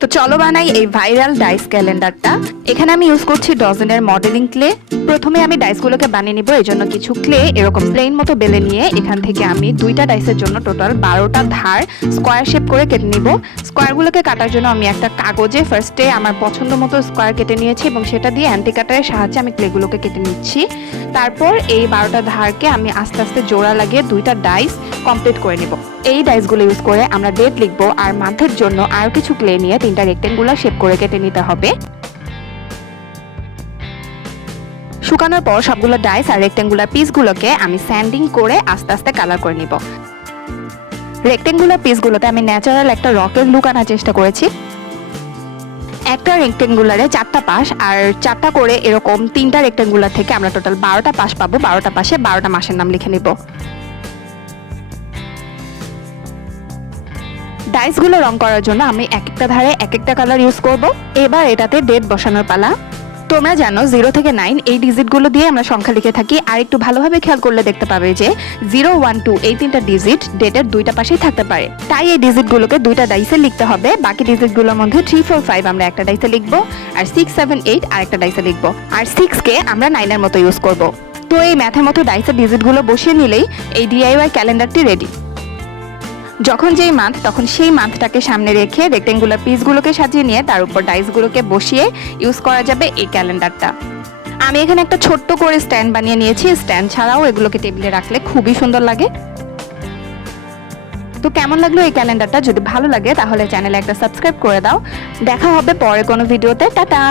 তো চলো বানাই এই ভাইরাল ডাইস ক্যালেন্ডারটা। এখানে আমি ইউজ করছি ডজনের মডেলিং ক্লে। প্রথমে আমি ডাইসগুলোকে বানিয়ে নিব। এই জন্য কিছু ক্লে এরকম প্লেন মতো বেলে নিয়ে এখান থেকে আমি দুইটা ডাইসের জন্য টোটাল 12টা ধার স্কোয়ার শেপ করে কেটে নিব। স্কোয়ারগুলোকে কাটার জন্য আমি একটা কাগজে ফার্স্টে আমার পছন্দ মতো স্কোয়ার কেটে নিয়েছি এবং সেটা দিয়ে অ্যান্টি কাটারের সাহায্যে আমি ক্লেগুলোকে কেটে নিচ্ছি। তারপর এই 12টা ধারকে আমি আস্তে আস্তে জোড়া লাগিয়ে দুইটা ডাইস কমপ্লিট করে নিব। এই ডাইসগুলো ইউজ করে আমরা ডেট লিখবো আর মান্থের জন্য আরো কিছু ক্লে নিয়ে তিনটা রেক্টেঙ্গুলার শেপ করে কেটে নিতে হবে। শুকানোর পর সবগুলো ডাইস আর রেক্টেঙ্গুলার পিসগুলোকে আমি স্যান্ডিং করে আস্তে আস্তে কালার করে নিব। রেক্টেঙ্গুলার পিসগুলোতে আমি ন্যাচারাল একটা রকের লুক আনার চেষ্টা করেছি। একটা রেক্টেঙ্গুলারে 4টা পাশ আর 4টা করে এরকম 3টা রেক্টেঙ্গুলার থেকে আমরা টোটাল 12টা পাশ পাবো। 12টা পাশে 12টা মাসের নাম লিখে নিব। ডাইসগুলো রং করার জন্য আমি এক একটা ধারে এক একটা কালার ইউজ করব। এবার এটাতে ডেট বসানোর পালা। তোমরা জানো 0 থেকে 9 এই ডিজিটগুলো দিয়ে আমরা সংখ্যা লিখে থাকি। আর একটু ভালোভাবে খেয়াল করলে দেখতে পাবে যে 0, 1, 2 এই তিনটা ডিজিট ডেটের দুইটা পাশেই থাকতে পারে। তাই এই ডিজিটগুলোকে দুইটা ডাইসে লিখতে হবে। বাকি ডিজিটগুলোর মধ্যে 3, 4, 5 আমরা একটা ডাইসে লিখবো আর 6, 7, 8 আর একটা ডাইসে লিখবো। আর 6 কে আমরা 9 এর মতো ইউজ করব। তো এই ম্যাথের মতো ডাইসের ডিজিটগুলো বসিয়ে নিলেই এই ডিআইওয়াই ক্যালেন্ডারটি রেডি। যখন যেই মান্থ তখন সেই মান্থটাকে সামনে রেখে রেক্টেঙ্গুলার পিসগুলোকে সাজিয়ে নিয়ে তার উপর ডাইসগুলোকে বসিয়ে ইউজ করা যাবে এই ক্যালেন্ডারটা। আমি এখানে একটা ছোট্ট করে স্ট্যান্ড বানিয়ে নিয়েছি। স্ট্যান্ড ছাড়াও এগুলোকে টেবিলে রাখলে খুবই সুন্দর লাগে। তো কেমন লাগলো এই ক্যালেন্ডারটা? যদি ভালো লাগে তাহলে চ্যানেলে একটা সাবস্ক্রাইব করে দাও। দেখা হবে পরে কোনো ভিডিওতে। টাটা।